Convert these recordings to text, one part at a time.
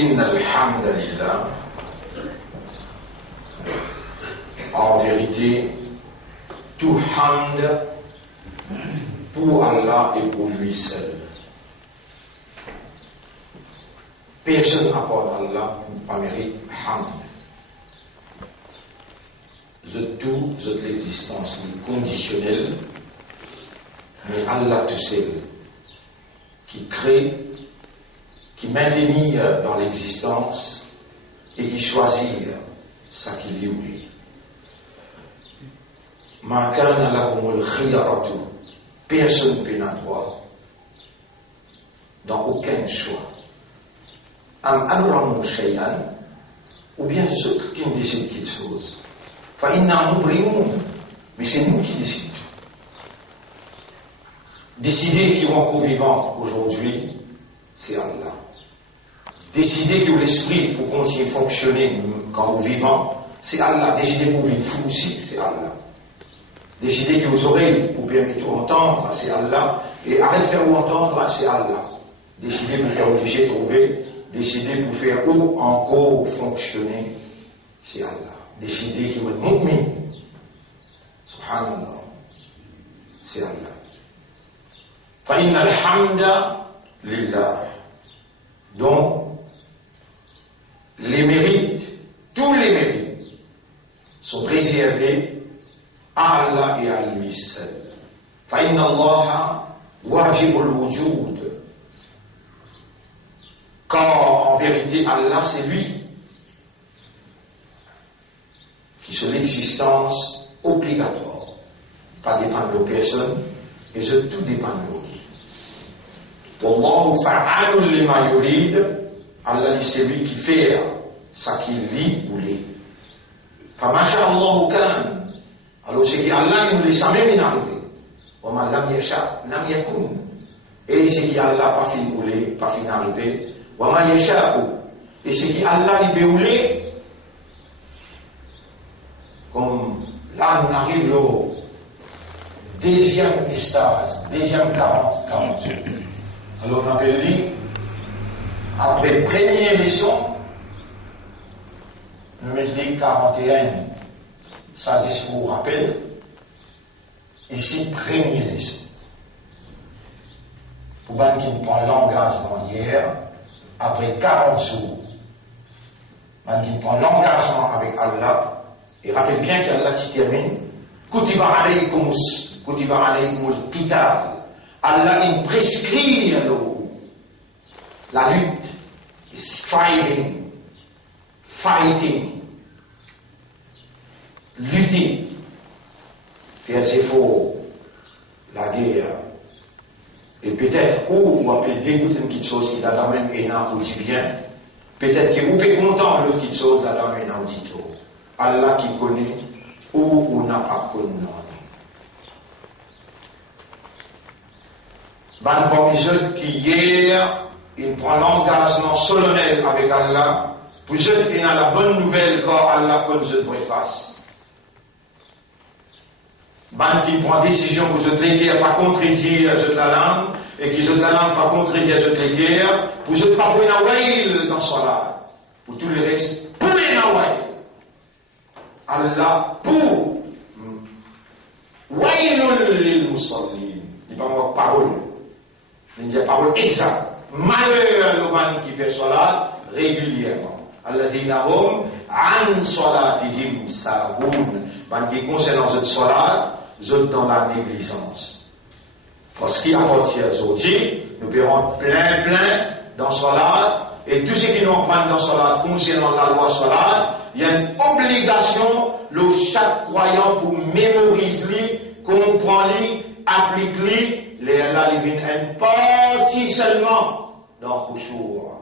Inna alhamdulillah. En vérité, tout hamd pour Allah et pour lui seul. Personne apporte Allah par mérite hamd. Tout, l'existence conditionnelle, mais Allah tout seul, qui crée, qui maintient dans l'existence et qui choisit ce qu'il y oublie. Ma kana lahumul khiyaratu, personne n'a droit dans aucun choix. Am amramu shay'an, ou bien ceux qui décident quelque chose. Mais c'est nous qui décidons. Décider qui est encore vivant aujourd'hui, c'est Allah. Décider que l'esprit pour continuer à fonctionner quand vous vivant, c'est Allah. Décider pour vivre fou aussi, c'est Allah. Décider que vous oreilles pour permettre entendre, c'est Allah. Et arrêter de faire vous entendre, c'est Allah. Décider pour faire obligé de trouver, décider pour faire où encore fonctionner, c'est Allah. Décider qu'il va être mu'min. Subhanallah. C'est Allah. Fa'inna alhamda lillah. Donc, les mérites, tous les mérites, sont réservés à Allah et à lui seul. Fa'inna Allah wajibul wujud. Car en vérité, Allah, c'est lui qui sont l'existence obligatoire, pas dépendre de personne, et ça tout dépend de nous. Wallahu fa'alun lima yurid, Allah c'est lui qui fait ce qu'il dit ou lit. Famasha Allahu kan, alors c'est qu'Allah nous laisse même arriver. Wa ma lam yasha lam yakun. Et c'est qu'Allah pas fin rouler, pas fin arriver. Wa ma yasha'u. Et c'est qu'Allah il peut rouler. Comme là, on arrive au deuxième extase, deuxième 40. Alors, on appelle lui, après première leçon, nous mettons 41. Ça, c'est ce qu'on rappelle. Ici, première leçon. Pour ceux qui prennent l'engagement hier, après 40 jours, ceux qui prennent l'engagement avec Allah, et rappelle bien qu'Allah qui termine, Kutiba alaykumul qital. Allah il prescrit la lutte, striving, fighting, lutter, faire ses faux, la guerre. Et peut-être, ou on peut dégoûter une petite chose qui a quand même énorme ou si bien, peut-être que vous pouvez content l'autre petite chose qui a quand même énorme ou tout. Allah qui connaît où on n'a pas connu. Ban Pomisot qui hier, il prend l'engagement solennel avec Allah, pour ceux qui ont la bonne nouvelle quand Allah connaît ce vrai face. Ban qui prend décision pour ceux qui ne pas contredire la langue, et qui la langue pas contredire les guerres, pour ceux qui ne pas pour une dans son âme, pour tout le reste, pour les nawaïl. Allah pour waylul lil musallin. Il n'y a pas de parole. Il n'y a pas de parole exacte. Malheur à l'homme qui fait salat régulièrement. Alladhina hum an salatihim sahun. Ban qui concerne cette salat, vous dans la négligence. Parce qu'il apporte aujourd'hui, nous verrons plein dans salat. Et tout ce qui nous prend dans salat concernant la loi salat, il y a une obligation, le chaque croyant pour mémoriser, comprendre, appliquer, les Allah une partie seulement dans Khushu'a.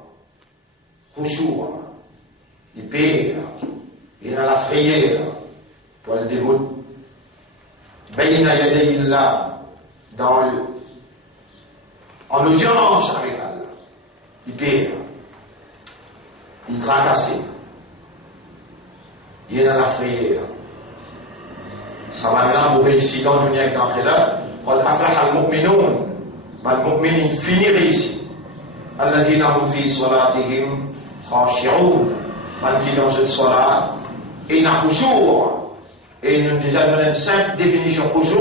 Khushu'a. Il paye, il a la prière pour le dégoût. Bayna yadayillah, en audience avec Allah. Il paye. Il tracasse. Il est dans la prière. Ça va maintenant vous ici dans le dunya dans là. قد أفلح المؤمنون. المؤمنين finir ici. الذين هم في صلاتهم khashi'oun, qui dans cette salat, et na khushu'. Et nous déjà donné une simple définition khushu',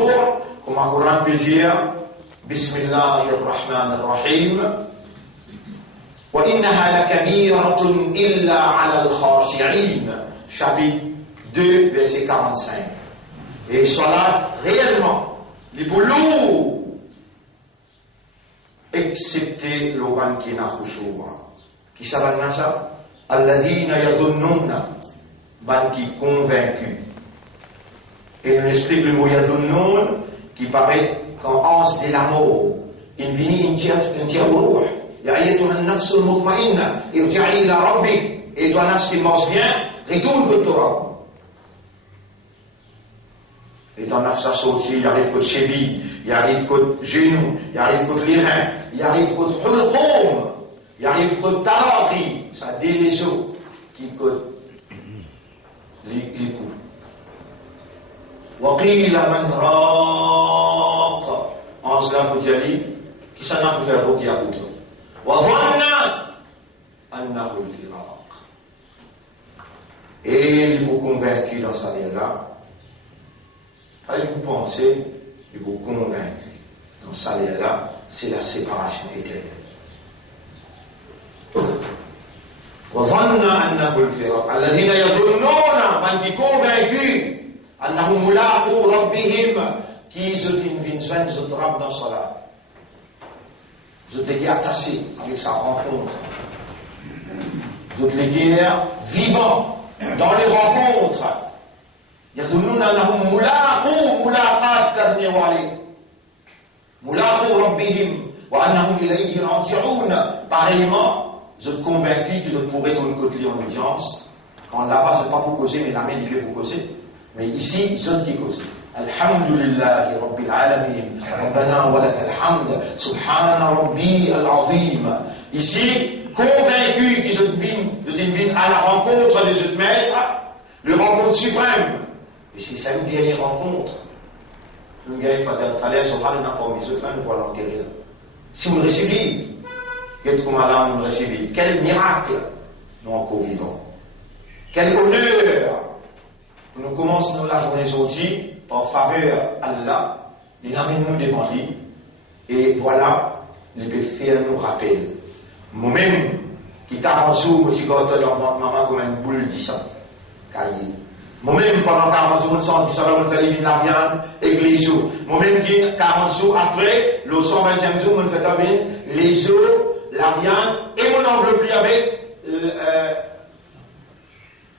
comme le Coran peut dire, Bismillahirrahmanirrahim. وَإِنَّهَا لَكَبِيرَةٌ إِلَّا عَلَى الْخَاشِعِينَ. Chapitre 2, verset 45. Et salat, réellement, les boulots, excepté l'oran qui n'a khushu'. Qui s'appelle ça? Alladhina yadunnuna, ban qui convaincu. Et on explique le mot yadunnun qui paraît quand anse de la mort. Il vini un tir au Ya ayyatuha an-nafs al-mutma'inna, irji'i ila rabbik. Et toi, nafs qui mange bien, retourne au Torah. Et ton nafs a sorti, il arrive qu'au cheville, il arrive qu'au genou, il arrive qu'au lirin, il arrive qu'au hulqum, il arrive qu'au talaqi, ça dit les os qui coûtent les coups. وقيل من راق en cela vous dit qui s'en a fait beaucoup qui a beaucoup وظن أنه الفراق et il vous convaincu dans sa vie là allez vous penser il vous convaincu dans sa vie là c'est la séparation éternelle وظن أنه الفراق الذين يظنون من qui convaincu أنهم ملاقو ربهم qui ils ont une vie ils ont rap dans salat ils ont été attachés avec sa rencontre ils ont été vivants dans les rencontres يظنون أنهم ملاقو ملاقات كرني وعلي ملاقو ربهم وأنهم إليه راجعون pareillement ils ont convaincu qu'ils pourraient dans une côté en audience quand là-bas c'est pas pour causer mais la main il fait pour causer. Mais ici, ils ont dit aussi. Alhamdulillahi Rabbil Alamin. Rabbana wa lakal hamd. Subhana Rabbi al-Azim. Ici, convaincus qu'ils ont mis à la rencontre des autres maîtres, le rencontre suprême. Et c'est ça une dernière rencontre. Une guerre fatale, on parle d'un homme, les autres maîtres, nous allons l'enterrer là. Si vous le recevez, quel commandant nous le recevez, quel miracle, nous encore vivants. Quel honneur. Nous commençons la journée aujourd'hui par faveur Allah, il amène nous devant lui, et voilà, il peut faire nous rappel. Moi-même, qui t'a rendu, je suis gâté dans votre maman comme une boule de sang. Moi-même, pendant 40 jours, je sens que je fais les la viande et les os. Moi-même, 40 jours après, le 120e jour, je fais les os, la viande et mon enveloppe avec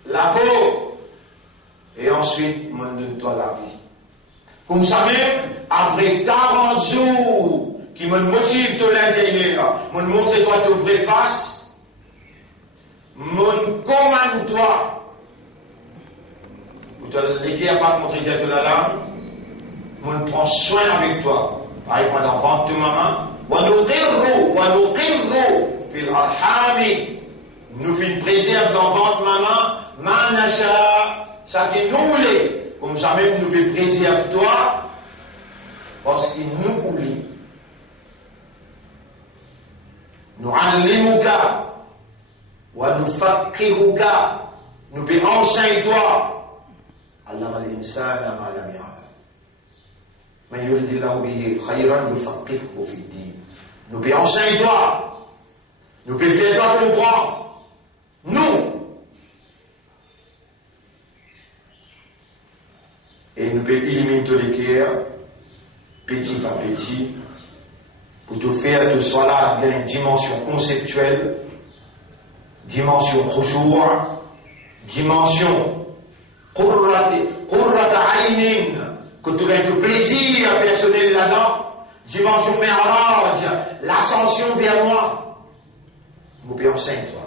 la peau. Et ensuite, mon donne-toi la vie. Comme ça même, après 40 jours, qui me motive de l'intérieur, me montre-toi ta vraie face, me commande-toi. Vous te l'équipe à pas montrer de la lame, me prends soin avec toi. Par exemple, l'enfant de maman, fil arhami, nous fit préserve l'enfant de maman, manasha. Ça qui nous voulait, comme ça même nous veut préserver toi, parce qu'il nous voulait. Nous allimuka, wa nous faqiruka, nous peut enseigner toi. Allah al-insana ma lam ya'lam. Man yuridillahu bihi khayran yufaqihuhu fi din. Nous peut enseigner toi. Nous peut faire toi comprendre. Nous. Et nous pouvons éliminer tous les guerres, petit à petit, pour te faire de cela une dimension conceptuelle, dimension khushu', dimension qurrata aynin, que tu aies le plaisir personnel là-dedans, dimension mi'raj, l'ascension vers moi. Nous pouvons enseigner toi.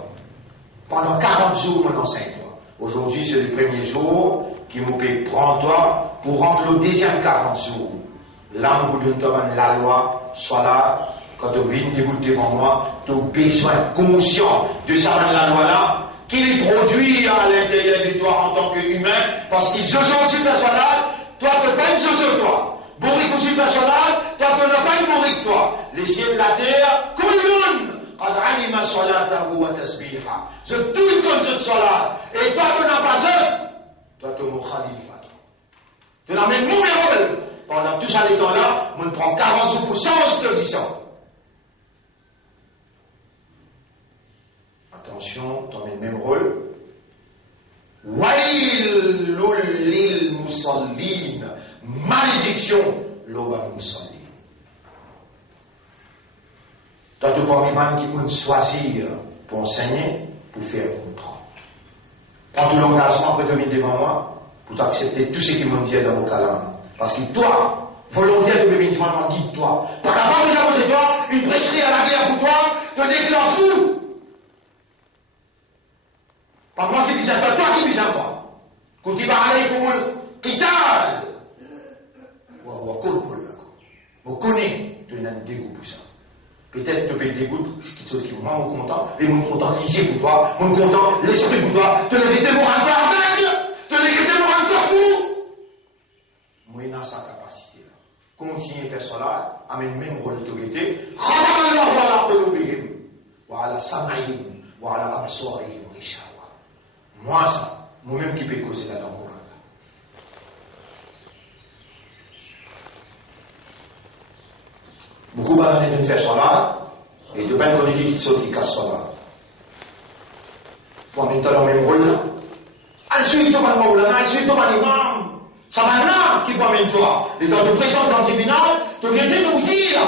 Pendant 40 jours, nous enseigne toi. Aujourd'hui, c'est le premier jour. Qui nous peut prendre toi pour rentrer le deuxième 40 jours. Là, nous devons demander la loi, soit là, quand tu viens devant moi, tu as besoin conscient de savoir la loi là, qu'il produit à l'intérieur de toi en tant qu'humain, parce qu'ils se sont aussi personnels, toi tu fais une chose toi. Bourrique aussi personnel, toi tu ne fais pas une bourrique toi. Les cieux de la terre, kullun, قد علم صلاته وتسبيحه. Je tout comme cette salat. Et toi, tu n'as pas ça. Toi, tu es mon khalifa. Tu n'as même mon rôle. Pendant tout ça, les temps-là, on prend 40 jours pour 100 auditions. Attention, tu as le même rôle. Wailul lil musallin. Malédiction, l'oba musallin. Toi, tu parmi les qui peuvent choisir pour enseigner, pour faire comprendre. Prends tout l'engagement après 2000 devant moi, pour accepter tout ce qui m'ont dit dans mon calendrier. Parce que toi, volontaire de bénédiction, guide-toi. Pas capable de d'apposer toi, une prêcherie à la guerre pour toi, te déclare fou. Pas moi qui dis ça, toi qui dis ça, moi. Quand tu vas aller pour le quital. Vous connaissez, tu as un dégoût pour ça. Peut-être tu peux dégoût, c'est quelque chose qui vous rend content, et mon content ici pour toi, mon content l'esprit pour toi, te le dis, mon encore aveugle, te le dis, mon encore fou. Moi, il a sa capacité. Continue à faire cela, avec le même rôle d'autorité. Moi, ça, moi-même qui peux causer là-dedans. Beaucoup d'années de faire cela, et de bien connaître quelque chose qui casse cela. Pour en même temps, le même rôle là. Ensuite, tu vas le Maulana, ensuite, tu vas l'imam. Ça va là qui va même toi. Et quand tu présentes dans le tribunal, tu viens de nous dire.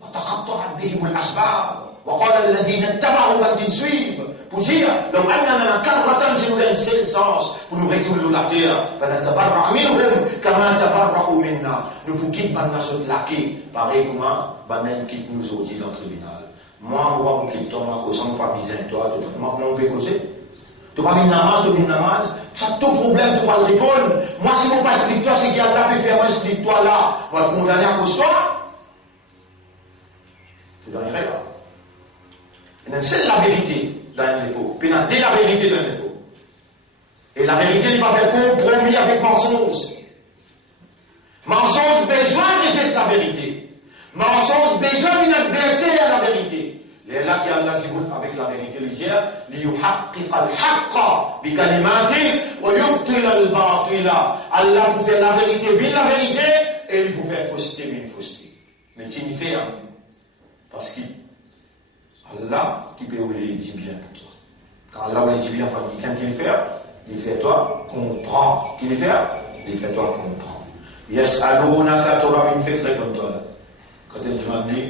وتقطع بهم الأسباب وقال الذين اتبعوا أن suivent pour dire لو أننا كرة si nous avons seul sens pour nous retourner la terre فنتبرأ منهم كما تبرأوا منا nous vous quittons maintenant sur la quai pareil comment même quitte nous aussi dans le tribunal moi vous quittons moi cause on pas besoin toi moi on veut causer tu vas venir namaz ça ton problème tu vas le répondre moi si mon pas explique-toi c'est qu'il y a là fait faire moi explique-toi là on va te condamner à cause toi c'est dans les règles. Et c'est la vérité dans l'époque. Puis c'est la vérité dans l'époque. Et la vérité n'est pas faire compromis avec mensonge. Mensonge besoin de cette la vérité. Mensonge besoin d'un adversaire à la vérité. C'est là qu'il y a Allah qui dit avec la vérité légère, لِيُحَقِّقَ الْحَقَّ بِكَلِمَاتِهِ وَيُبْطِلَ الْبَاطِلَ. Allah vous fait la vérité, bien la vérité, et il vous fait fausseté, bien fausseté. Mais tu n'y fais rien. Parce que Allah qui peut vous le dire bien pour toi. Quand Allah vous le dit bien pour quelqu'un qui le fait, il fait toi comprends. Qui le fait, il fait toi comprends. Yas'alunaka, tu auras une fête comme toi. Quand tu m'as dit,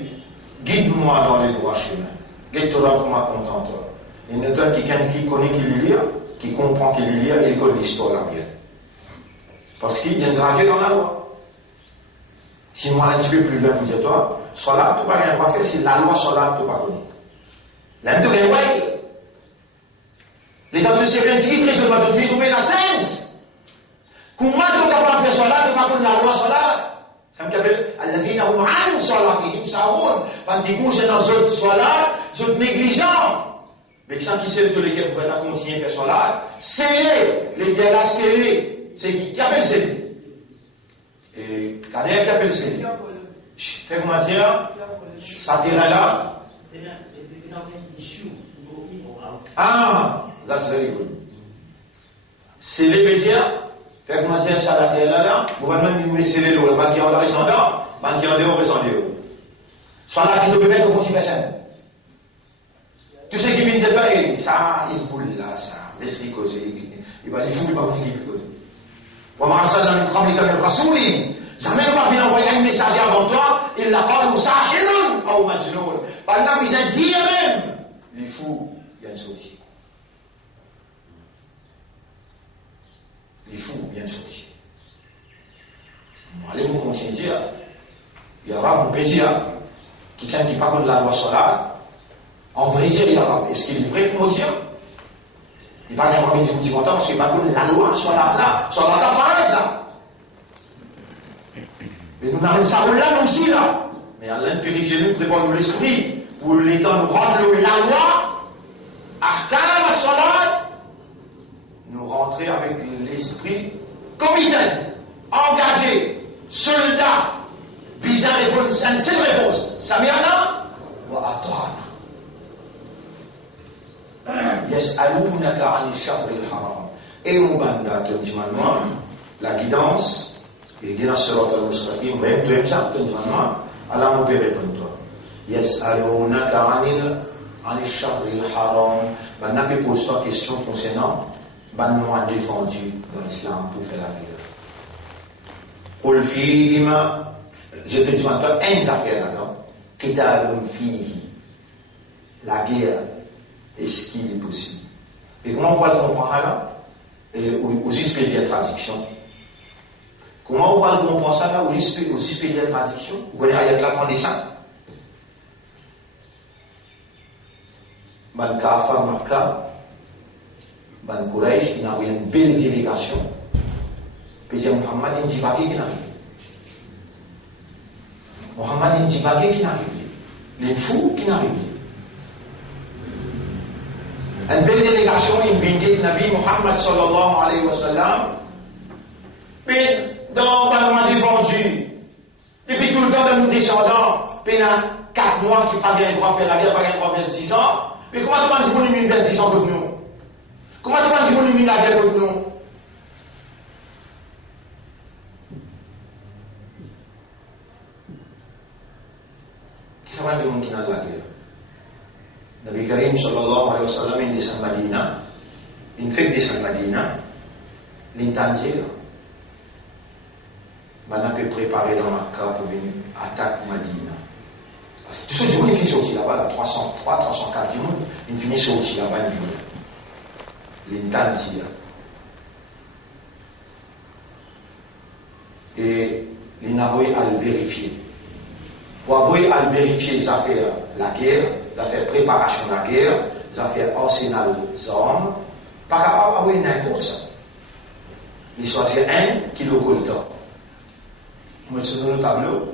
guide-moi dans les droits chemins. Guide-toi pour ma content toi. Il y a quelqu'un qui connaît qui le lit, qui comprend qui le lit, et il connaît l'histoire là bien. Parce qu'il y a une gravé dans la loi. Si moi, un petit peu plus loin, vous dites toi, soit là, tu ne peux rien faire, si la loi soit là, tu ne peux pas connaître. Là, tu ne peux rien. Les temps de sérénité, je dois te trouver la sens. Comment tu ne peux pas faire soit là, tu ne peux pas connaître la loi soit là. Ça me rappelle, Alladhina hum an salatihim sahun. Quand tu couches dans une soit là, je te négligent. Mais quand qui sait de lesquels vous pouvez continuer à faire soit là, scellé, les gars là, scellé. C'est qui appelle scellé? Et quand il y a qui appelle scellé? Fais-moi dire, ça terrain là. Ah, that's very good. C'est les médias, fais-moi dire ça la terre là, vous allez même me laisser les lots, le banquier en descendant, banquier en dehors, descendant. Soit là qui te peut mettre au fond du bassin. Tout ce qui vient de faire, ça, il se boule là, ça, laisse-les causer. Il va les fous, il va venir causer. Pour marquer ça dans une tremble comme le Rasouli. Jamais ne va venir envoyer un messager avant toi, il l'a pas ou sahirun ou majnoun. Par là, ils ont dit même, les fous viennent sortir. Les fous viennent sortir. Allez, vous continuez à dire, il y aura mon plaisir. Quelqu'un qui parle de la loi solaire, en vrai dire, il y aura. Est-ce qu'il est vrai pour dire? Il parle d'un rabbi du montant parce qu'il parle de la loi solaire là, solaire la phrase. Mais nous n'avons ça là, nous aussi là. Mais Allah purifie nous, prépare nous l'esprit, pour l'état nous rendre la loi, ahkam as-salat, nous rentrer avec l'esprit comité, engagé, soldat, bizarre réponse, c'est une seule réponse. Ça vient là, وأطعنا يسألونك عن الشهر الحرام. Et au banda la guidance, et dit dans ce al-Mustaqim, même de ça, Allah nous peut répondre toi. Yas'alunaka 'anil shahr al-haram. Ben n'a pas posé la question concernant ben nous a défendu dans l'islam pour faire la guerre. Qul fihima, je te dis maintenant une affaire là-dedans. Qitalun fihi. La guerre, est-ce qu'il est possible? Et comment on va le comprendre là? Aux expédients de traduction. Comment on va le comprendre ça là? Aux expédients de traduction? Vous connaissez ayat là des ça? Ban Kafar Makkah, Ban Quraysh, il a eu une belle délégation. Puis Muhammad, il dit pas qui n'arrive. Muhammad, il dit pas qui n'arrive. Les fous qui n'arrivent. Une belle délégation, il vient de Nabi Muhammad sallallahu alayhi wa sallam. Puis, dans le mois défendu, depuis tout le temps de nos descendants, puis dans 4 mois qui pas bien droit faire la guerre, pas bien droit faire 10 ans. Mais comment tu penses qu'on lui met 10 ans contre nous? Comment tu penses qu'on lui met la guerre contre nous? Qui va dire qui n'a la guerre? Nabi Karim sallallahu alayhi wa sallam, il descend Madina, il fait descendre Madina, l'intendir. On a pu préparer dans Makkah pour venir attaquer Madina. Parce que tout ce monde, il finit sorti là-bas, là, 303, 304 du monde, il finit sorti là-bas, l'intendir. Et il n'a pas à le vérifier. Pour avoir à le vérifier, les affaires la guerre, les affaires préparation de la guerre, les affaires arsenal d'armes, pas capable d'avoir une comme ça. Il choisit un qui le colle d'or. Moi, je suis dans le tableau.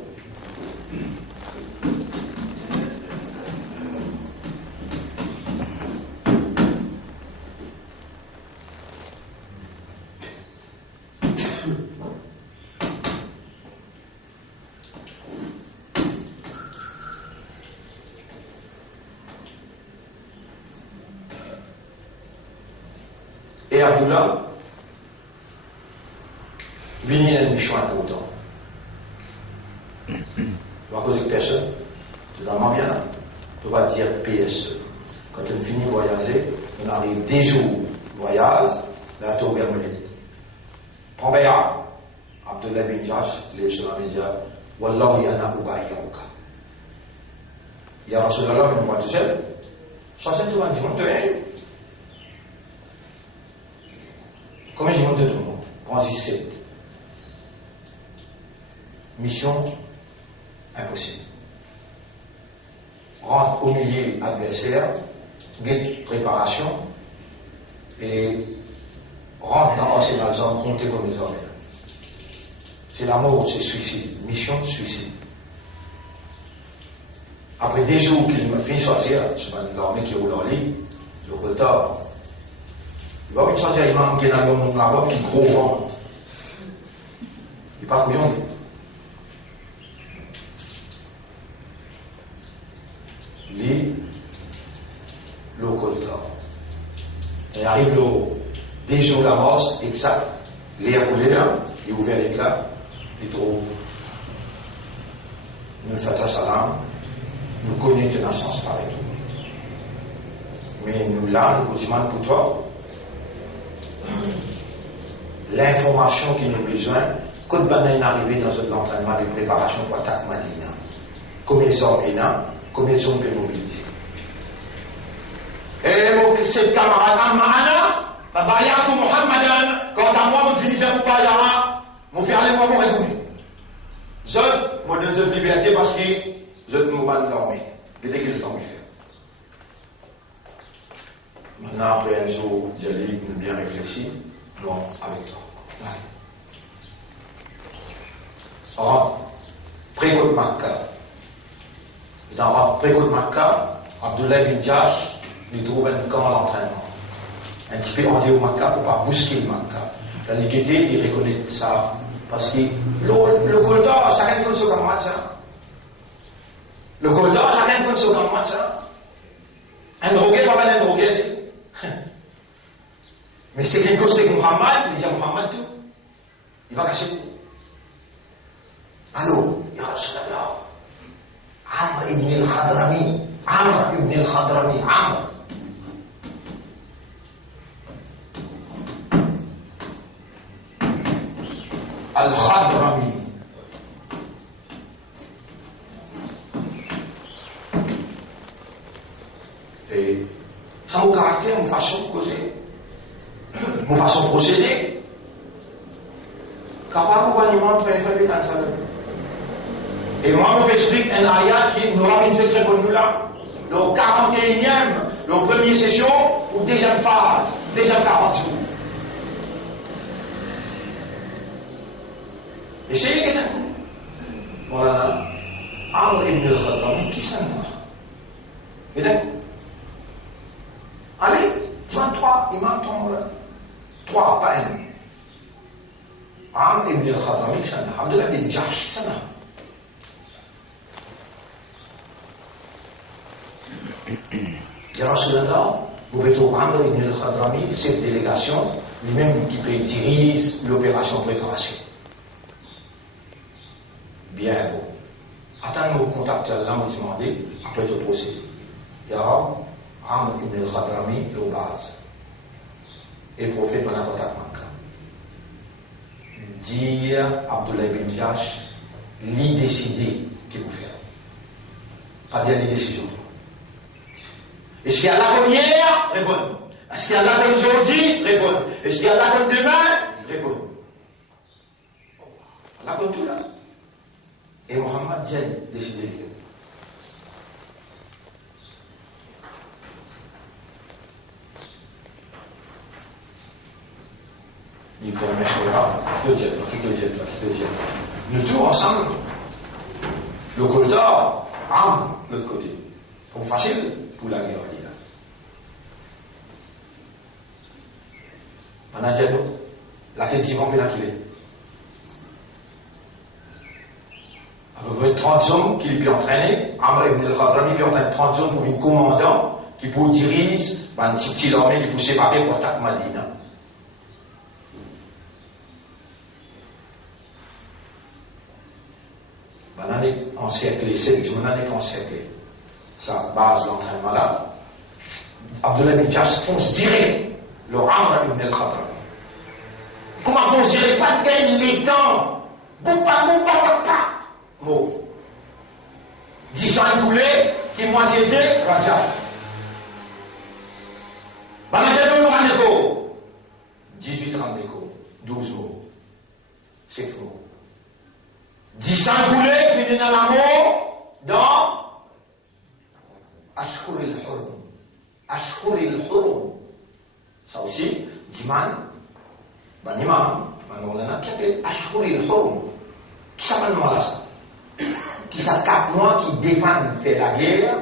Et Abdullah, venir à une mission importante. On va causer de personne, totalement bien. On ne peut pas dire PSE. Quand on finit de voyager, on arrive des jours voyage, la tour Bermude. Prends bien, Abdullah bin Jash, les sur la média, Wallahi ana ubayyauka. Il y a Rasulallah, mais on va tout seul. Ça, c'est tout un dimanche de haine. Combien je monte de tout le monde? Prends-y 7. Mission impossible. Rentre au milieu adversaire, guette préparation, et rentre dans l'arsenal zone, compter comme les hommes. C'est la mort, c'est suicide. Mission suicide. Après des jours qu'il me finit choisir, c'est pas l'armée qui roule en lit, le retard. Il va choisir un imam qui est dans le monde là-bas, qui gros ventre. Il n'est pas couillon. Lui, l'eau collector. Il arrive l'eau, des jours d'avance, exact. L'air roulé, il ouvert l'éclat, il trouve. Nous faisons salam, nous connaissons une sens pareil. Mais nous là, nous demandons pour toi l'information qu'il nous a besoin, quand on est arrivé dans l'entraînement de préparation pour attaquer Madina. Combien ils sont là, combien ils sont mobilisés. Et cette camarade Amana, Babayatu Muhammadan, quant à moi, je finis faire pour Bayara, je vais aller voir mon résumé. Je me donne cette liberté parce que je ne me bats de l'armée. Dès que je t'en vais faire. Maintenant, après un jour, j'ai bien réfléchi, bon, avec toi. Alors, pré-côte Makkah. Dans pré-côte Makkah, Abdullah bin Jash lui trouve un camp d'entraînement. Un petit peu rendu au Makkah pour ne pas bousquer le Makkah. Dans les guettés, il reconnaît ça. Parce que le Golda, ça gagne comme ça comme moi, ça. Le Golda, chacun connaît ce comme moi, ça. Un drogué, pas mal un drogué. Mais c'est quelque chose que Muhammad, il dit à Muhammad tout. Il va cacher tout. Allô, Ya Rasulallah. Amr ibn al-Khadrami. Amr ibn al-Khadrami. Amr. Al-Khadrami. Et ça mon caractère, mon façon de causer, mon façon de procéder. Capable de voir les faire dans ça. Et moi, je m'explique un ayat qui nous ramène ce très bon nous là. Le 41e, le première session, ou deuxième phase, deuxième 40 jours. Essayez quelqu'un. Voilà. Amr ibn al-Khattab, qui s'en va? Mesdames, allez, 23 imams tombent là. 3, pas un. Amr ibn al-Khattab, qui s'en va? Abdullah ibn Jahsh, qui s'en va? Ya Rasulallah, vous mettez Amr ibn al-Khadrami, chef de délégation, lui-même qui dirige l'opération préparation. Bien beau. Attends nos contacteurs là, nous demander, après le procès. Ya Amr ibn al-Khadrami, le base. Et le prophète pendant votre manque. Dire Abdullah ibn Jahsh, l'idée décidée qu'il vous fait. Pas dire les décisions. Est-ce qu'il y a là comme hier? Répondez. Est-ce qu'il y a là comme aujourd'hui? Répondez. Est-ce qu'il y a là comme demain? Répondez. Là comme tout là. Et Mohammed dit décider. Il faut un meshwara. Deuxième. Nous tous ensemble. Le Golda, Am, l'autre côté. Comme facile pour la guerre. Maintenant, la tête d'Ivan Péla qu'il est. À peu près 30 hommes qui lui entraîner. Amr ibn al-Khadrami puis entraîne 30 hommes pour un commandant qui pour diriger une petite armée qui pour séparer pour attaquer Madina. Maintenant, on est encerclé, c'est du moment on est encerclé. Sa base d'entraînement là. Abdullah ibn Jahsh fonce direct. Le Amr ibn al-Khattab. Comment on dirait pas gagner les temps? Pas. Mot. 10 ans coulés, qui moitié de Rajaf. Banajado Randeko. 18 Randeko. 12 mots. C'est faux. 10 ans coulés, fini dans l'amour, dans Ashkur al-Hurum. Ashkur al-Hurum. Ça aussi, Diman, Imam, Manolana, qui appelle Ashkur al-Hurum. Qui s'appelle là ça? Qui sont 4 mois qui défendent faire la guerre,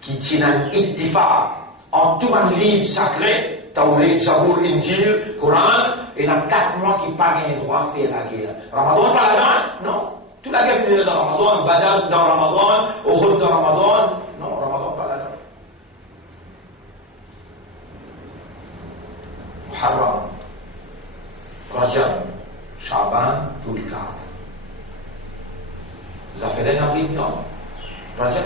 qui tiennent un iktifa en tout un livre sacré, Tawrit, Zabour, Injil, Coran, et dans 4 mois qui pas le droit de faire la guerre. Ramadan, pas la guerre? Non. Toute la guerre finit dans Ramadan, Badr dans Ramadan, Uhud dans Ramadan. Non, Ramadan, pas la guerre. Muharram, Rajab, Shaban, Dhul-Qa'dah. Zafelen arrive dans Rajab.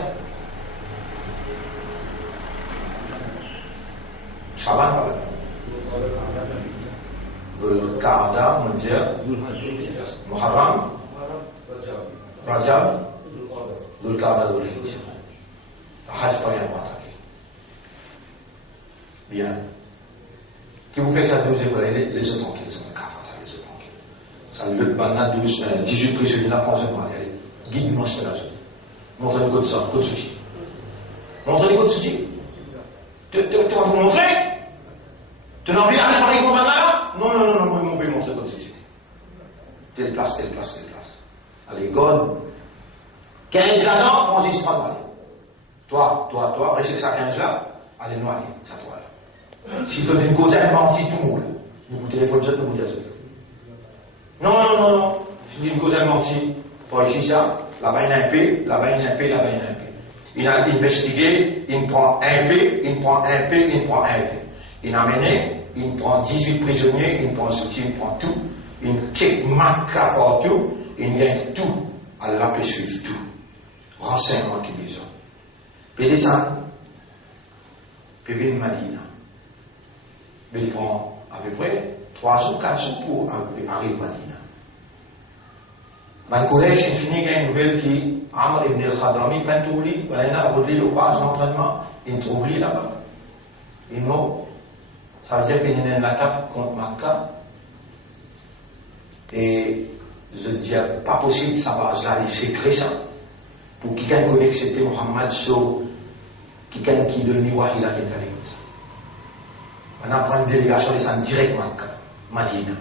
Shaban pas là. Dhul-Qa'dah, Muharram, Rajab, Dhul-Qa'dah, Dhul-Hijjah. Hajj pas rien à attaquer. Bien. Qui vous fait que ça 12 écoles, les autres tranquilles, c'est un cafard, les autres tranquilles. Ça le maintenant 18 prisonniers là, 11 mois, allez. Guide-moi cette raison. Montrez-nous quoi de ça, quoi de souci. Montrez-nous quoi de souci. Tu vas vous montrer? Tu n'as envie d'aller parler comme là? Non, moi, je vais montrer quoi de souci. Telle place. Allez, God. 15 ans, on dit pas mal. Toi, restez ça 15 là, allez noyer, ça toi là. Si tu as une cause, elle menti tout le monde. Nous vous téléphone, nous vous dites. Non. Si tu as une cause, elle menti. Pas ici, ça. là-bas il y a un P, là-bas il y a un P, là-bas il y a un P. Il a investigué, il prend un P, il prend un P, il prend un P. Il a mené, il prend 18 prisonniers, il prend ceci, il prend tout, il check marque partout, il gagne tout. Allah peut suivre tout. Renseignement qui besoin. Puis il descend, puis il vient de Madina. Mais il prend à peu près 3 jours, 4 jours pour arriver à Madina. Dans le collège, il finit une nouvelle qui, Amr ibn al-Khadrami, Pentouli, il a rodé au bas d'entraînement, il trouve là-bas. Il est mort. Ça veut dire qu'il y a une attaque contre Makkah. Et je dis, pas possible, ça va, là, il s'écrit ça. Pour quelqu'un connaît que c'était Mohammed sur quelqu'un qui donne l'Iwa, il a été allé comme ça. On prend une délégation, ils sont direct Makkah, Madina.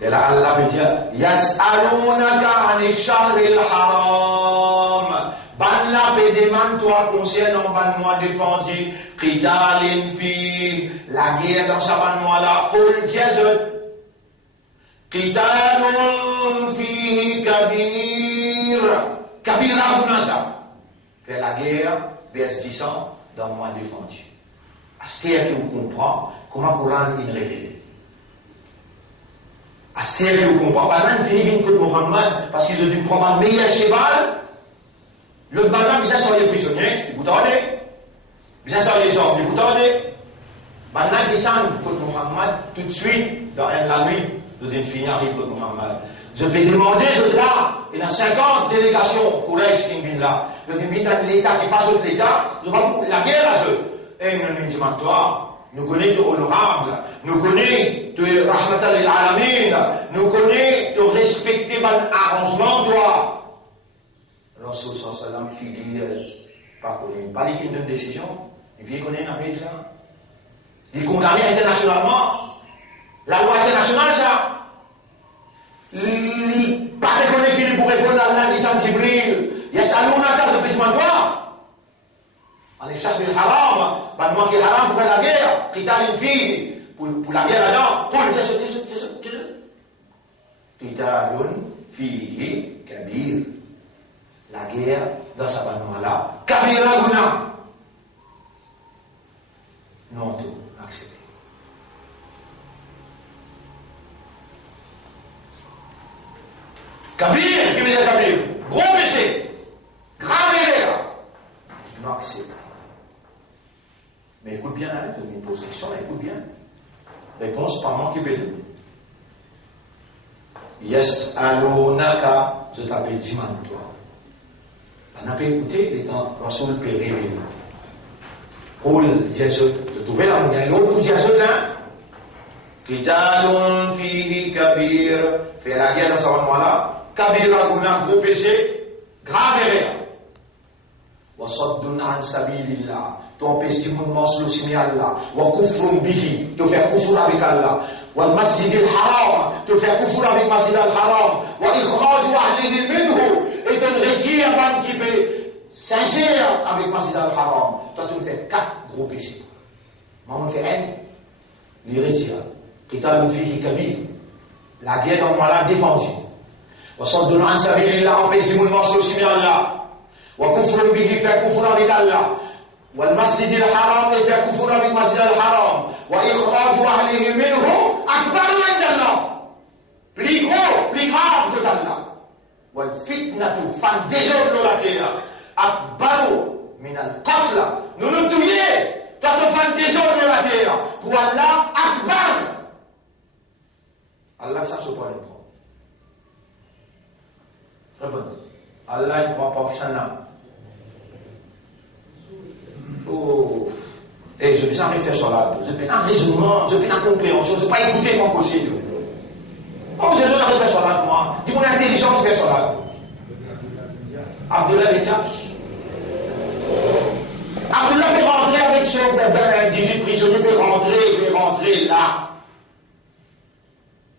Et là, Allah veut dire, Yas'alunaka ani shahril haram. Ban la pe demande toi concernant ban mois défendu, qitalin fi, la guerre dans sa ban mois là, qul jazut. Qitalun fi kabir. Kabir abunasa. Fait la guerre, verset 10 dans le mois défendu. C'est-à-dire que vous comprenez comment le Coran est révélé. C'est-à-dire que vous comprenez. Maintenant, il finit une Mohammed parce qu'ils ont dû prendre un meilleur cheval. Le matin, bien sûr, les prisonniers, vous entendez? Bien sûr, les hommes, vous entendez? Maintenant, ils descendent contre Mohammed tout de suite dans la nuit. Vous devez finir avec Mohammed. Je vais demander, je là, il y a 50 délégations pour qui viennent là. Je dis, dans l'État qui passe de l'État, je vais pour la guerre à eux. Et nous disons, toi, nous connaissons honorable, nous connaissons de rahmatal lil alamin, nous connaissons de respecter mon arrangement, toi. Rasul sallam fit dire, pas qu'il y ait une décision, il vient connaître un pays ça. Il est condamné internationalement. La loi internationale, ça. Il pas reconnaît qu'il pourrait répondre à Allah, dit Saint Jibril. Il y a ça, nous, on a qu'à se plaisir toi. On est chaque le haram, ben moi qui est haram pour faire la guerre, qui t'a une fille, pour la guerre là-dedans, pour le Titalun fihi kabir. La guerre dans sa banouala, kabira guna. Non, tout, accepté. Kabir, qui veut dire Kabir? Gros péché, grave erreur. Non accepté. Mais écoute bien, hein, tu me poses une question, écoute bien. Réponse par moi qui peut donner. Yes, alonaka, je t'appelle Diman, toi. On n'a pas écouté, les temps, Rasoul peut révéler. Roule, diazot, je trouvais la monnaie, l'autre diazot là. Kitalun fihi kabir, fait la guerre dans ce moment-là. Kabir aguna, gros péché, grave erreur. Wasaddun an sabilillah. Tu empêches le monde sur le chemin Allah. Wa kufrun bihi. Tu fais kufur avec Allah. Wa masjid al-haram. Tu fais kufur avec masjid al-haram. Wa ikhraj ahlihi minhu. Et tu retires un qui peut sincère avec masjid al-haram. Toi, tu fais 4 gros péchés. Maman fait un. Il retire. Qitalun fihi kabir. La guerre dans moi défendue. Wasaddun an sabilillah. Empêche le monde sur le chemin Allah. وكفر به فكفر بالله والمسجد الحرام فكفر بالمسجد الحرام وإخراج أهله منه أكبر عند الله plus gros, plus grave de Allah والفتنة fan désordre de la terre أكبر من القتل nous nous tuons quand on fait désordre de la terre pour Allah أكبر Allah ça se prend le prend très bon Allah ne prend pas que ça n'a. Oh. Et je ne peux pas faire cela. Je peux pas un raisonnement, je peux pas une compréhension, je ne peux pas écouter mon possible. Oh, je ne peux pas faire cela moi. Dis mon intelligent qui fait cela. Abdullah Bekach. Abdullah peut rentrer avec son 18 prisonniers, peut rentrer là.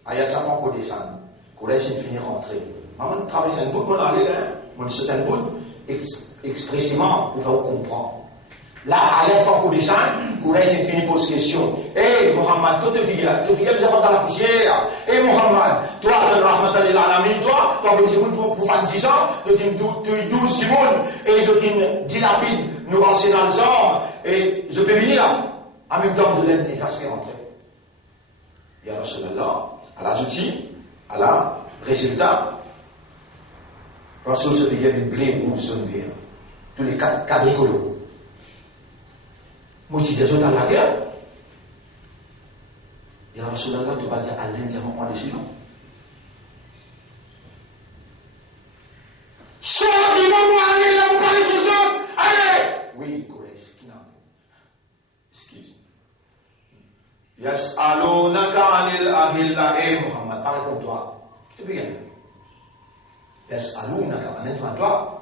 Ayat la qu'on descend. Collège, il finit rentrer. Maman traverse un bout, on allait là, on saute un bout, expressément, pour faire comprendre. Là, ayat quand on descend, collège, il finit pose question. Mohammed, toi, tu fais, vous avez dans la poussière. Mohammed, toi, tu as rahmat de l'alamin, toi vous dites pour faire 10 ans, vous dites 12 Simone, et je dis dilapide, nous lancer dans les hommes, et je peux venir là. En même temps, de l'aide déjà, c'est rentré. Et alors, cela, à la justice, à la résultat, Rasul se fait gagner une blé ou son verre. Tous les quatre écolos. Moi, je dis des autres à la guerre. Et alors, cela, tu vas dire à l'Indien, on prend décision. Sortez, maman, allez, là, on parle de vous autres. Allez! Oui, Koresh, qui n'a excuse. Yas'alunaka anil ahilla, Muhammad, parle comme toi. Tu peux gagner. Yas'alunaka, honnêtement, toi.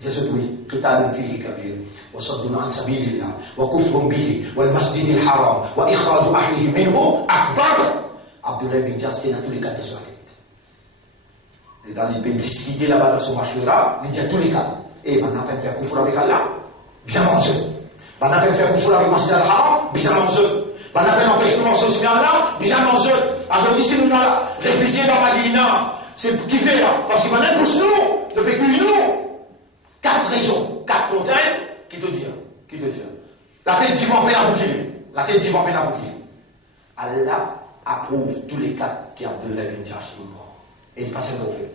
Jésus dit, قتال فيه كبير وصد عن سبيل الله وكفر به والمسجد الحرام وإخراج أهله منه أكبر. Abdullah bin Jas est dans tous les cas de sa tête. Et dans les pays décidés là-bas dans son machura, il dit à tous les cas. Et maintenant, on peut faire kufur avec Allah, bien manger. Maintenant, on peut faire kufur avec Masjid al-Haram, bien manger. Maintenant, on peut faire kufur avec Allah, bien manger. Alors, ici, nous avons réfléchi dans Madina. C'est qui fait là? Parce que maintenant, tous nous, depuis que nous, 4 raisons, 4 montagnes, qui te disent. La tête dit mon père à bouclier. La tête dit mon père à bouclier. Allah approuve tous les 4 qui Abdullah bin Jash est mort. Et il passe au fait.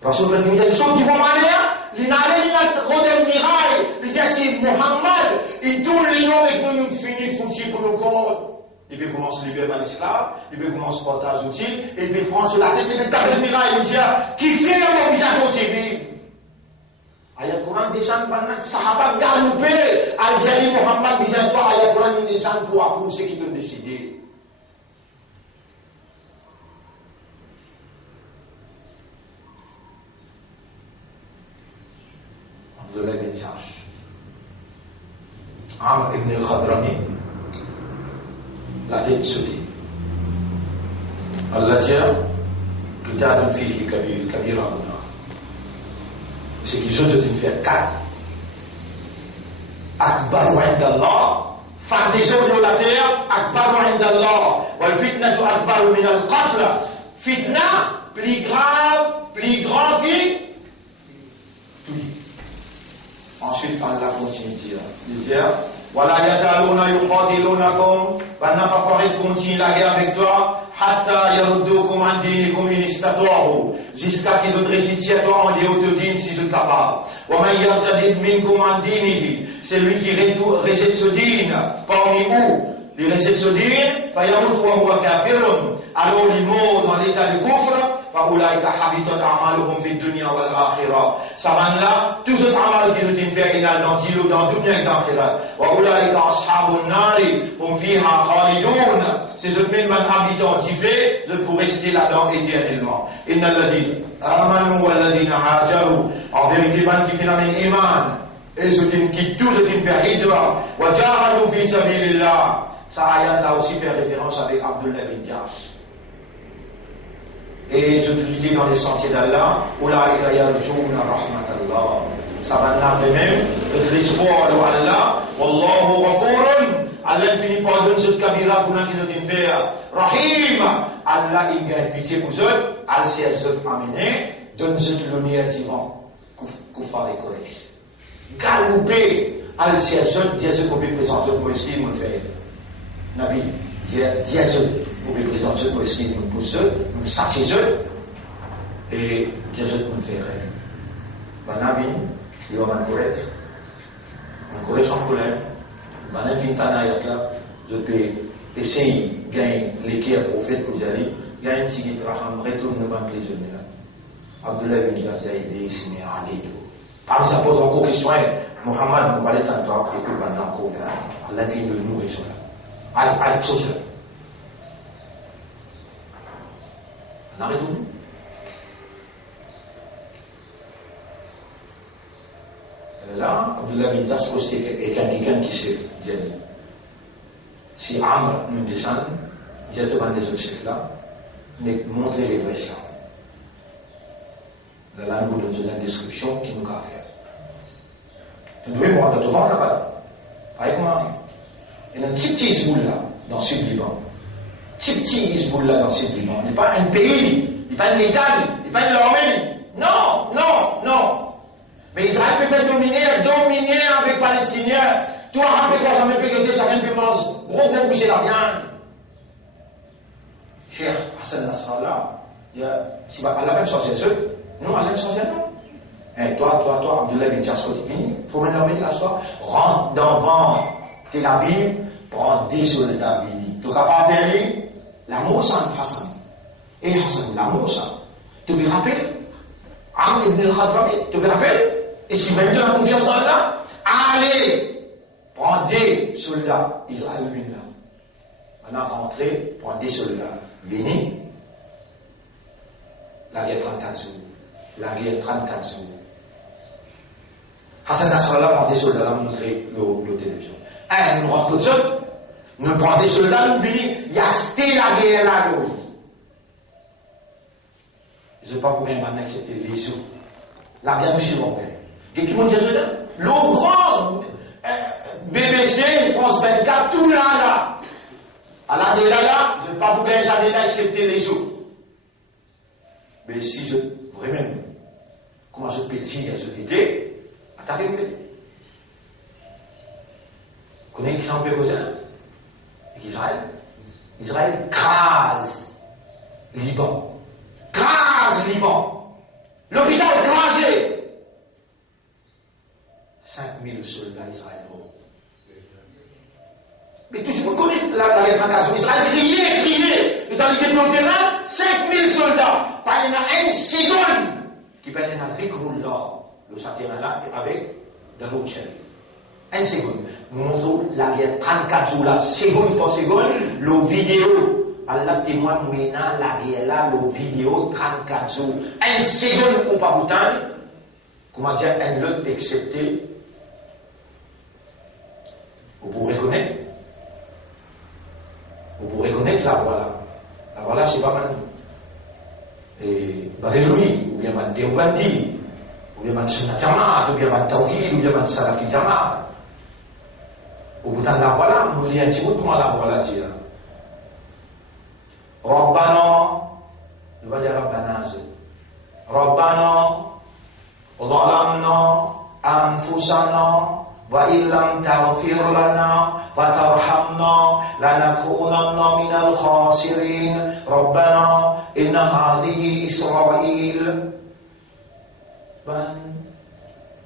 Rasul bin Jash, ils sont du bon manière, il n'a rien à rodel mirail. Il dit, c'est Muhammad, il tourne les noms et nous nous finissons foutus pour nos corps. Il peut commencer à libérer un esclave, il peut commencer à porter un outil, et il peut prendre sur la tête et taper le mirail. Il dit, qui fait mon visage continue? Ayat Quran descend pendant sahabat galopé. Al-Jali Muhammad disant toi, ayat Quran descend pour approuver ce qu'ils ont décidé. Abdullah bin Jash, Amr ibn al-Khadrami, la tête soudée. Allah dit, Qitalun fihi kabira huna. C'est qu'ils ont dû faire 4. Akbaru indallah, faire des hommes de la terre, Akbaru indallah, wal fitnatu akbaru min al-qatl. Fitna, plus grand que tout. Ensuite, Allah continue de dire, il dit, Wala yazaluna yuqadilunakum, va n'a pas parlé de continuer la guerre avec toi, hatta yaruddukum an dinikum in istata'u, jusqu'à qu'ils te récitent toi en dehors de din si tu es capable. Wa man yartadid minkum an dinihi, c'est lui qui récite ce din parmi vous, il récite ce din, fa yamut wa huwa kafirun, alors il meurt dans l'état de kufr, fa ulaika habitat a'maluhum fi dunya wal akhirah. Ça va là, tout ce amal qui nous est fait dans dunya et dans l'akhirah. Wa ulaika ashabun nari hum fiha khalidun. C'est ce même habitant qui fait de pour rester là-dedans éternellement. Innal ladina amanu wal ladina hajaru. En vérité, man qui fait la même iman et ceux qui quittent tout, ceux qui fait hijra wa jahadu fi sabilillah. Ça ayat là aussi fait référence avec Abdullah bin Jash. Et je te dis dans les sentiers d'Allah, Ulaika yarjuna rahmatallah. Ça va là de même, de l'espoir de Allah, Wallahu ghafurun. Allah finit par donner cette kabira pour nous qui nous faire. Rahim. Allah il gagne pitié pour eux, Allah s'y a amené, donne cette lumière divine. Koufar et Koresh. Galoupé, Allah s'y a dit ce qu'on peut présenter pour essayer de le faire. Nabi, dit ce vous pouvez présenter pour essayer de nous pousser, nous satisfaire et dire que nous faire rêver. Banabi, il va m'encourager. Encourager en colère. Banabi, je peux essayer de gagner l'équerre au fait que vous allez gagner un petit raham, retourne devant les prisonniers. Abdullah bin Jash a aidé ici, mais en l'aide. Par ça pose encore question, Mohamed, on va aller t'entendre, et puis maintenant, Allah vient de nous et cela. Allez, chose. On arrête tout. Là, Abdullah bin Jash est quelqu'un qui s'est dit, si Amr nous descend, directement des autres chefs là, montrer les vrais ça. Là, nous donnons la description qui nous a fait. Vous devez voir de devant là-bas. Avec moi. Il y a une petite boule là, dans le sud Liban. Petit Hezbollah dans ce Liban. Il n'est pas un pays, il n'est pas un État, il n'est pas une armée. Non, non, non. Mais Israël peut faire dominer avec les Palestiniens. Tout le rappel qu'on a jamais pu guetter, ça vient de commencer. Gros boucher la viande. Cher Hassan Nasrallah, si va pas la même chose chez eux, nous, on a la même chose chez nous. Et toi, Abdullah bin Jassou, il faut même l'emmener là, toi. Rentre devant Tel Aviv, prends des soldats bénis. Tu n'as pas appelé la Moussa, Hassan. Et Hassan, la Moussa. Tu me rappelles Amr ibn al-Khadrami, tu me rappelles? Et si même tu as confiance dans Allah, allez, prends des soldats israéliens là. Maintenant, rentrez, prends des soldats. Venez. La guerre 34 jours. La guerre 34 jours. Hassan Nasrallah prend des soldats, là, montrer le télévision. Nous rentrons tout seul. Nous prenons des soldats, nous venons. Il y a la guerre là, nous. Je ne sais pas combien maintenant accepté les eaux. La guerre nous suivons. Et qui m'ont dit cela? L'eau grande, BBC, France 24, tout là. À la de là, je ne vais pas pouvoir jamais accepter les eaux. Mais si je, vraiment, comment je pétille à ce idée, attaquez vous. Vous connaissez qui s'en fait poser là? Avec Israël. Israël crase Liban. Crase Liban. L'hôpital crasé. 5000 soldats israéliens. Mais tout le monde connaît la guerre 34. Israël criait. Et dans les guerres de terrain, 5000 soldats. Pas une seconde qui peut aller dans le terrain là avec de l'autre chaîne. Une seconde. Nous montrons la guerre 34 jours là, seconde par seconde, le vidéo. Allah témoin moyennant la guerre là, le vidéo 34 jours. Une seconde ou pas autant. Comment dire, un lot excepté. Vous pourrez reconnaître. Vous pourrez reconnaître la voilà. La voilà, c'est pas mal. Et Baréloui, ou bien man Deobandi, ou bien man Sunatama, ou bien man Tawhid, ou bien man Salafijama. Au bout de la voilà, nous lui avons dit comment la voilà dit là. Rabbana, nous va dire Rabbana. Rabbana, ظلمنا أنفسنا وإن لم تغفر لنا وترحمنا لنكونن من الخاسرين ربنا إن هذه إسرائيل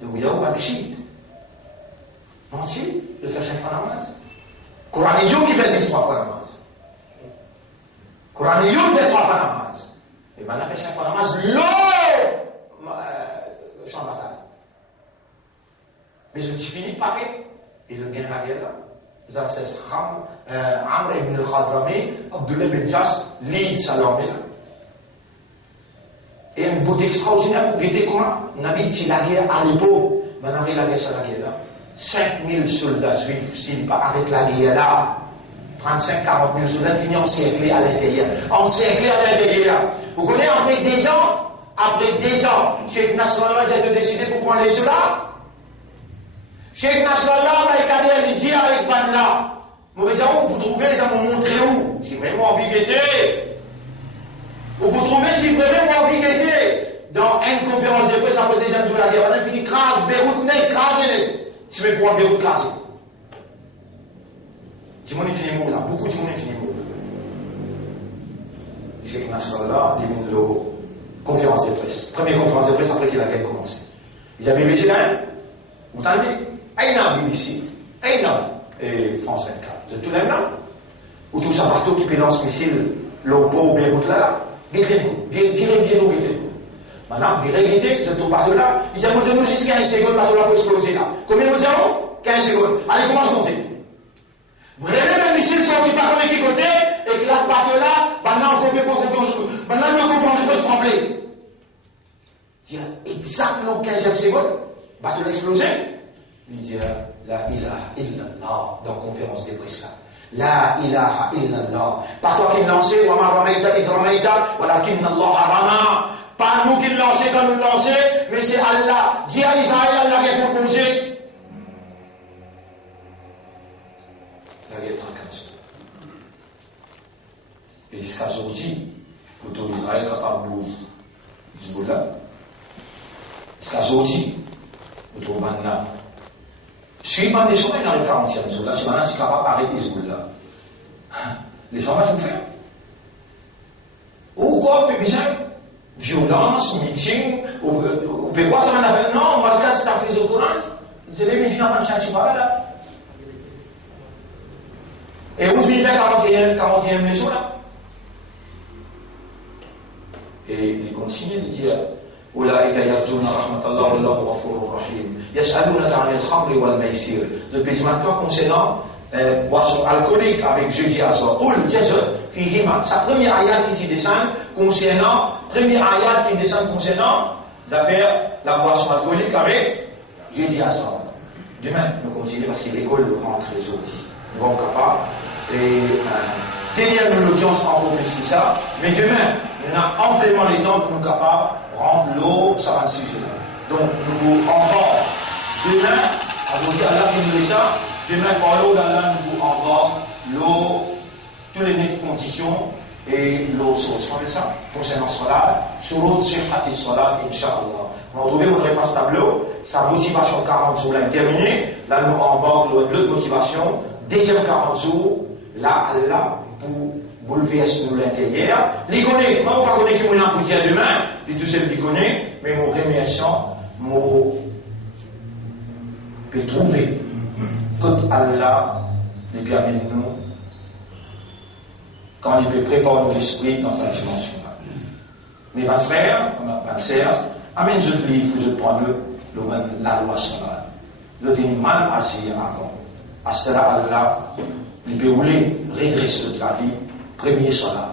de Yahou Abshid. Menti, de faire 5 fois namaz. Coraniyou qui fait 6 fois namaz. Coraniyou fait 3 fois namaz. Et maintenant, fait 5 fois namaz. Le champ de bataille. Mais je finis par et je gagne la guerre là. C'est Amr ibn al-Khadrami, Abdullah bin Jass, lead sa l'armée là. Et un bout extraordinaire pour guetter comment Nabi dit la guerre à l'époque, maintenant la guerre c'est la guerre là. 5000 soldats juifs, s'ils pas avec la guerre là, 35-40 000 soldats finis encerclés à l'intérieur. Encerclés à l'intérieur. Vous connaissez après des ans, Cheikh Nasrallah a décidé pour prendre les soldats. Cheikh Nasrallah va y dire avec Banna. Mauvais où vous trouvez les gens m'ont montré où? Si vraiment envie d'être. Vous trouvez si vraiment envie d'être. Dans une conférence de presse après des gens sur la guerre, on a fini crase, Beyrouth, n'est crasé. Si vous pouvez Beyrouth crasé. Si mon fini mot là, beaucoup de monde fini mot. Cheikh Nasrallah dit mon conférence de presse. Première conférence de presse après que la guerre commence. Il y a BBC là, vous entendez? Aïna BBC, Aïna France 24. Vous êtes tous les là? Ou tout ça bateau qui peut lancer missile, l'Opo, Beyrouth là, virez-vous. Maintenant, virez-vous, je tombe par de là. Il y a de nous jusqu'à 15 secondes, bateau là pour exploser là. Combien nous avons? 15 secondes. Allez, commence à compter. Vous rêvez le missile sorti par le qui côté, et que là, bateau là, maintenant, on peut pas confiance. Maintenant, le confiance peut se trembler. Il y a exactement 15 secondes, bateau explosé. Il dit La ilaha illallah dans conférence des presse là. La ilaha illallah. Pas toi qui me lancez, wa ma ramaïta id ramaïta, walakin Allah rama. Pas nous qui me lancez quand nous lancez, mais c'est Allah. Dis à Israël, Allah qui a proposé. La guerre 34. Et jusqu'à aujourd'hui, l'autorité Israël est capable de Hezbollah. Jusqu'à aujourd'hui, l'autorité maintenant. Suivant des chemins dans le 40e jour, là, c'est maintenant capable d'arrêter Hezbollah. Les gens vont faire. Ou quoi, peut besoin violence, meeting, ou peut quoi ça m'a fait? Non, moi, le cas, c'est à faire au Coran. Je l'ai mis finalement 5-6 balles là. Et où je faire 41e leçon là. Et il continue de dire أولئك يرجون رحمة الله والله غفور رحيم يسألونك عن الخمر والميسير. Le maintenant concernant boisson alcoolique avec jeudi à soir. Qul jazr fihima. Sa première ayat qui descend concernant les affaires la boisson alcoolique avec jeudi à soir. Demain, nous continuons parce que l'école rentre les autres. Nous sommes capables et tenir l'audience en plus que ça. Mais demain, on a amplement le temps pour nous capables de rendre l'eau, ça va sujet. Donc, nous encore demain, avec Allah qui nous dit ça, demain, par l'eau d'Allah, nous encore l'eau, toutes les 9 conditions et l'eau source. Vous savez ça? Concernant Salat, Shurut Sihhati Salat, Inch'Allah. On va trouver votre face tableau, sa motivation 40 jours, là, terminée. Là, nous abordons l'autre motivation, deuxième 40 jours, là, Allah, pour bouleverser nous l'intérieur. Les connaît, moi, on ne pas connaître qui vous l'en dire demain, et tout seul qui connaît, mais mon remerciant, mon peut trouver que Allah les permet nous quand il peut préparer l'esprit dans sa dimension-là. Mais ma frère, ma sœur, amène je livre, je prends la loi solale. Je dis mal assis avant. À cela, Allah, il peut rouler, redresser la vie, premier solal.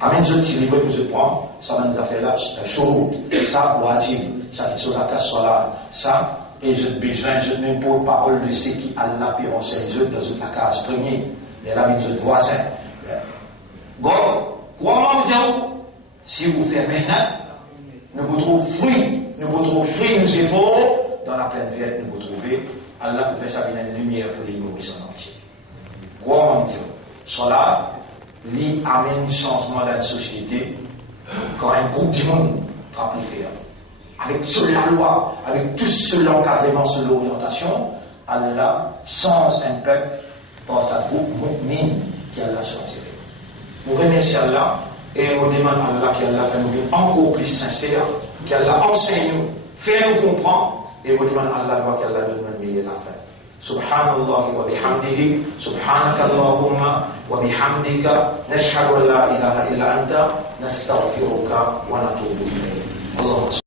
Amène je livre que je prends, ça va nous faire là, chaud, ça, wajib, ça qui sur la casse solale, ça, et je besoin, je n'impose parole de ce qui Allah peut enseigner dans la case première, mais là, je voisin. Bon, comment vous dire, si vous faites maintenant, nous vous trouvons fruits, nous efforts, dans la pleine verte, nous vous trouvez, Allah peut faire ça une lumière pour l'immobilier en entier. Comment dire, cela, lui amène changement dans la société, quand un groupe du monde va plus faire. Avec seule la loi, avec tout seul encadrement sur l'orientation, Allah change un peuple par sa groupe mine qui a la chance. Nous remercions Allah et on demande à Allah qu'Allah fait nous encore plus sincères, qu'Allah enseigne nous, fait nous comprendre et on demande à Allah qu'Allah nous donne meilleure la fin. Subhanallah wa bihamdihi, subhanaka Allahumma wa bihamdika, nashhadu an la ilaha illa anta, nastaghfiruka wa natubu ilayk.